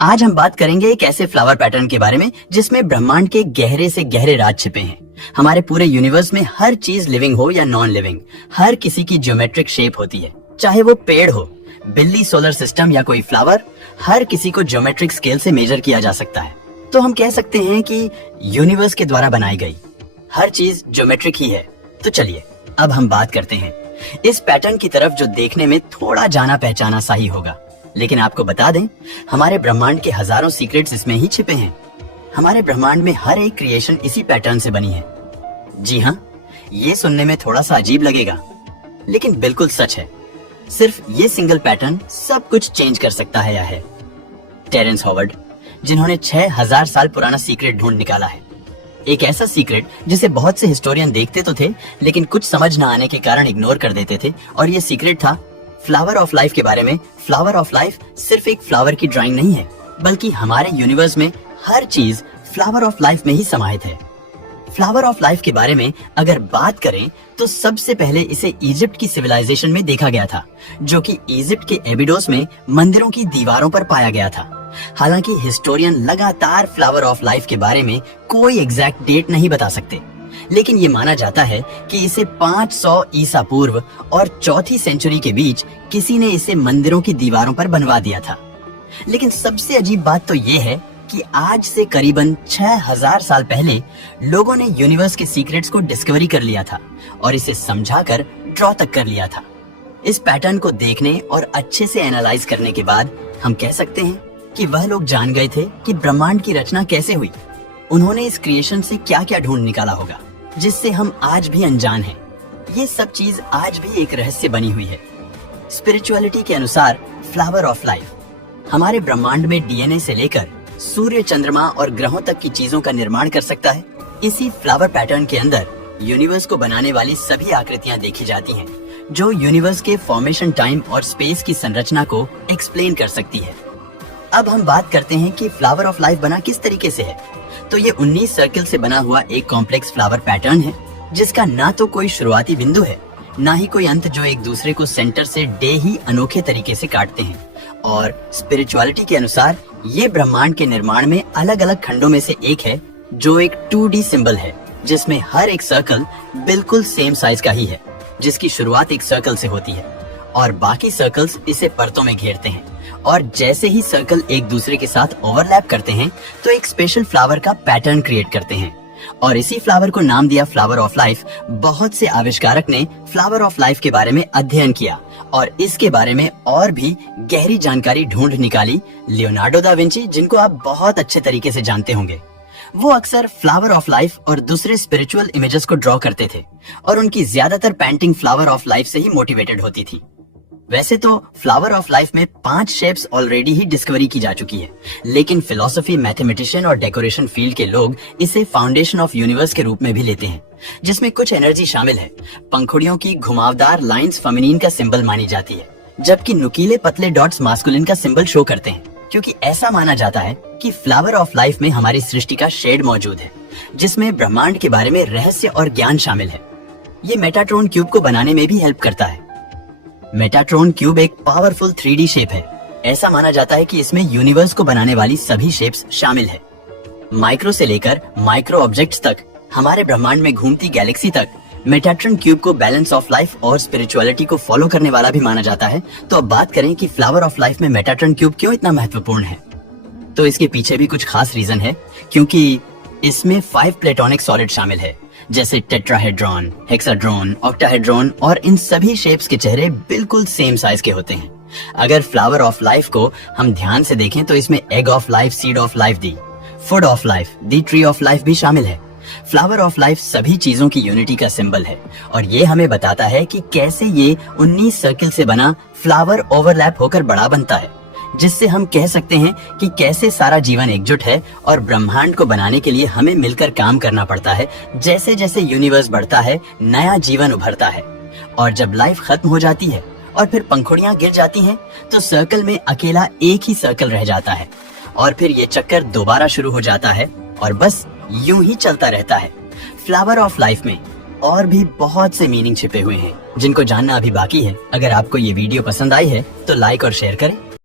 आज हम बात करेंगे एक ऐसे फ्लावर पैटर्न के बारे में जिसमें ब्रह्मांड के गहरे से गहरे राज छिपे हैं। हमारे पूरे यूनिवर्स में हर चीज लिविंग हो या नॉन लिविंग, हर किसी की ज्योमेट्रिक शेप होती है। चाहे वो पेड़ हो, बिल्ली, सोलर सिस्टम या कोई फ्लावर, हर किसी को ज्योमेट्रिक स्केल से मेजर किया जा सकता है। तो हम कह सकते हैं कि यूनिवर्स के द्वारा बनाई गई हर चीज ज्योमेट्रिक ही है। तो चलिए अब हम बात करते हैं इस पैटर्न की तरफ जो देखने में थोड़ा जाना पहचाना सा ही होगा, लेकिन आपको बता दें हमारे ब्रह्मांड के हजारों सीक्रेट्स इसमें ही छिपे हैं। हमारे ब्रह्मांड में हर एक क्रिएशन इसी पैटर्न से बनी है। जी हाँ, ये सुनने में थोड़ा सा अजीब लगेगा, लेकिन बिल्कुल सच है। सिर्फ ये सिंगल पैटर्न सब कुछ चेंज कर सकता है। यह है टेरेंस हॉवर्ड, जिन्होंने 6000 साल पुराना सीक्रेट ढूंढ निकाला है। एक ऐसा सीक्रेट जिसे बहुत से हिस्टोरियन देखते तो थे, लेकिन कुछ समझ न आने के कारण इग्नोर कर देते थे। और ये सीक्रेट था फ्लावर ऑफ लाइफ के बारे में। फ्लावर ऑफ लाइफ सिर्फ एक फ्लावर की ड्राइंग नहीं है, बल्कि हमारे यूनिवर्स में हर चीज फ्लावर ऑफ लाइफ में ही समाहित है। फ्लावर ऑफ लाइफ के बारे में अगर बात करें तो सबसे पहले इसे इजिप्ट की सिविलाइजेशन में देखा गया था, जो कि इजिप्ट के एबिडोस में मंदिरों की दीवारों पर पाया गया था। हालांकि हिस्टोरियन लगातार फ्लावर ऑफ लाइफ के बारे में कोई एग्जैक्ट डेट नहीं बता सकते, लेकिन ये माना जाता है कि इसे 500 ईसा पूर्व और 4वीं सेंचुरी के बीच किसी ने इसे मंदिरों की दीवारों पर बनवा दिया था। लेकिन सबसे अजीब बात तो ये है कि आज से करीबन 6000 साल पहले लोगों ने यूनिवर्स के सीक्रेट्स को डिस्कवरी कर लिया था और इसे समझाकर ड्रॉ तक कर लिया था। इस पैटर्न को देखने और अच्छे से एनालाइज करने के बाद हम कह सकते हैं कि वह लोग जान गए थे कि ब्रह्मांड की रचना कैसे हुई। उन्होंने इस क्रिएशन से क्या क्या ढूंढ निकाला होगा जिससे हम आज भी अनजान हैं। ये सब चीज आज भी एक रहस्य बनी हुई है। स्पिरिचुअलिटी के अनुसार फ्लावर ऑफ लाइफ हमारे ब्रह्मांड में डीएनए से लेकर सूर्य, चंद्रमा और ग्रहों तक की चीजों का निर्माण कर सकता है। इसी फ्लावर पैटर्न के अंदर यूनिवर्स को बनाने वाली सभी आकृतियां देखी जाती हैं, जो यूनिवर्स के फॉर्मेशन, टाइम और स्पेस की संरचना को एक्सप्लेन कर सकती है। अब हम बात करते हैं कि फ्लावर ऑफ लाइफ बना किस तरीके से है। तो ये 19 सर्कल से बना हुआ एक कॉम्प्लेक्स फ्लावर पैटर्न है, जिसका ना तो कोई शुरुआती बिंदु है, ना ही कोई अंत, जो एक दूसरे को सेंटर से डे ही अनोखे तरीके से काटते हैं। और स्पिरिचुअलिटी के अनुसार ये ब्रह्मांड के निर्माण में अलग अलग खंडों में से एक है, जो एक 2D सिंबल है, जिसमें हर एक सर्कल बिल्कुल सेम साइज का ही है, जिसकी शुरुआत एक सर्कल से होती है और बाकी सर्कल्स इसे परतों में घेरते हैं। और जैसे ही सर्कल एक दूसरे के साथ ओवरलैप करते हैं तो एक स्पेशल फ्लावर का पैटर्न क्रिएट करते हैं। और इसी फ्लावर को नाम दिया फ्लावर ऑफ लाइफ। बहुत से आविष्कारक ने फ्लावर ऑफ लाइफ के बारे में अध्ययन किया और इसके बारे में और भी गहरी जानकारी ढूंढ निकाली। लियोनार्डो दा विंची, जिनको आप बहुत अच्छे तरीके से जानते होंगे, वो अक्सर फ्लावर ऑफ लाइफ और दूसरे स्पिरिचुअल इमेजेस को ड्रॉ करते थे और उनकी ज्यादातर पेंटिंग फ्लावर ऑफ लाइफ से ही मोटिवेटेड होती थी। वैसे तो फ्लावर ऑफ लाइफ में 5 शेप्स ऑलरेडी ही डिस्कवरी की जा चुकी है, लेकिन फिलोसफी, मैथमेटिशियन और डेकोरेशन फील्ड के लोग इसे फाउंडेशन ऑफ यूनिवर्स के रूप में भी लेते हैं, जिसमें कुछ एनर्जी शामिल है। पंखुड़ियों की घुमावदार लाइंस फेमिनिन का सिंबल मानी जाती है, जबकि नुकीले पतले डॉट्स मास्कुलिन का सिंबल शो करते हैं, क्योंकि ऐसा माना जाता है कि फ्लावर ऑफ लाइफ में हमारी सृष्टि का शेड मौजूद है, जिसमें ब्रह्मांड के बारे में रहस्य और ज्ञान शामिल है। ये मेटाट्रॉन क्यूब को बनाने में भी हेल्प करता है। मेटाट्रॉन क्यूब एक पावरफुल 3D शेप है। ऐसा माना जाता है कि इसमें यूनिवर्स को बनाने वाली सभी शेप्स शामिल है। माइक्रो से लेकर माइक्रो ऑब्जेक्ट्स तक, हमारे ब्रह्मांड में घूमती गैलेक्सी तक मेटाट्रॉन क्यूब को बैलेंस ऑफ लाइफ और स्पिरिचुअलिटी को फॉलो करने वाला भी माना जाता है। तो अब बात करें कि फ्लावर ऑफ लाइफ में मेटाट्रॉन क्यूब क्यों इतना महत्वपूर्ण है, तो इसके पीछे भी कुछ खास रीजन है, क्योंकि इसमें 5 प्लेटोनिक सॉलिड शामिल है, जैसे टेट्राहेड्रॉन, हेक्साड्रॉन, ऑक्टाहेड्रॉन, और इन सभी शेप्स के चेहरे बिल्कुल सेम साइज के होते हैं। अगर फ्लावर ऑफ लाइफ को हम ध्यान से देखें तो इसमें egg of life, seed of life, the food of life, the tree of life भी शामिल है। फ्लावर ऑफ लाइफ सभी चीजों की यूनिटी का सिंबल है और ये हमें बताता है कि कैसे ये 19 सर्किल से बना फ्लावर ओवरलैप होकर बड़ा बनता है, जिससे हम कह सकते हैं कि कैसे सारा जीवन एकजुट है और ब्रह्मांड को बनाने के लिए हमें मिलकर काम करना पड़ता है। जैसे जैसे यूनिवर्स बढ़ता है, नया जीवन उभरता है, और जब लाइफ खत्म हो जाती है और फिर पंखुड़ियां गिर जाती हैं, तो सर्कल में अकेला एक ही सर्कल रह जाता है और फिर ये चक्कर दोबारा शुरू हो जाता है और बस यूं ही चलता रहता है। फ्लावर ऑफ लाइफ में और भी बहुत से मीनिंग छिपे हुए हैं, जिनको जानना अभी बाकी है। अगर आपको ये वीडियो पसंद आई है तो लाइक और शेयर करें।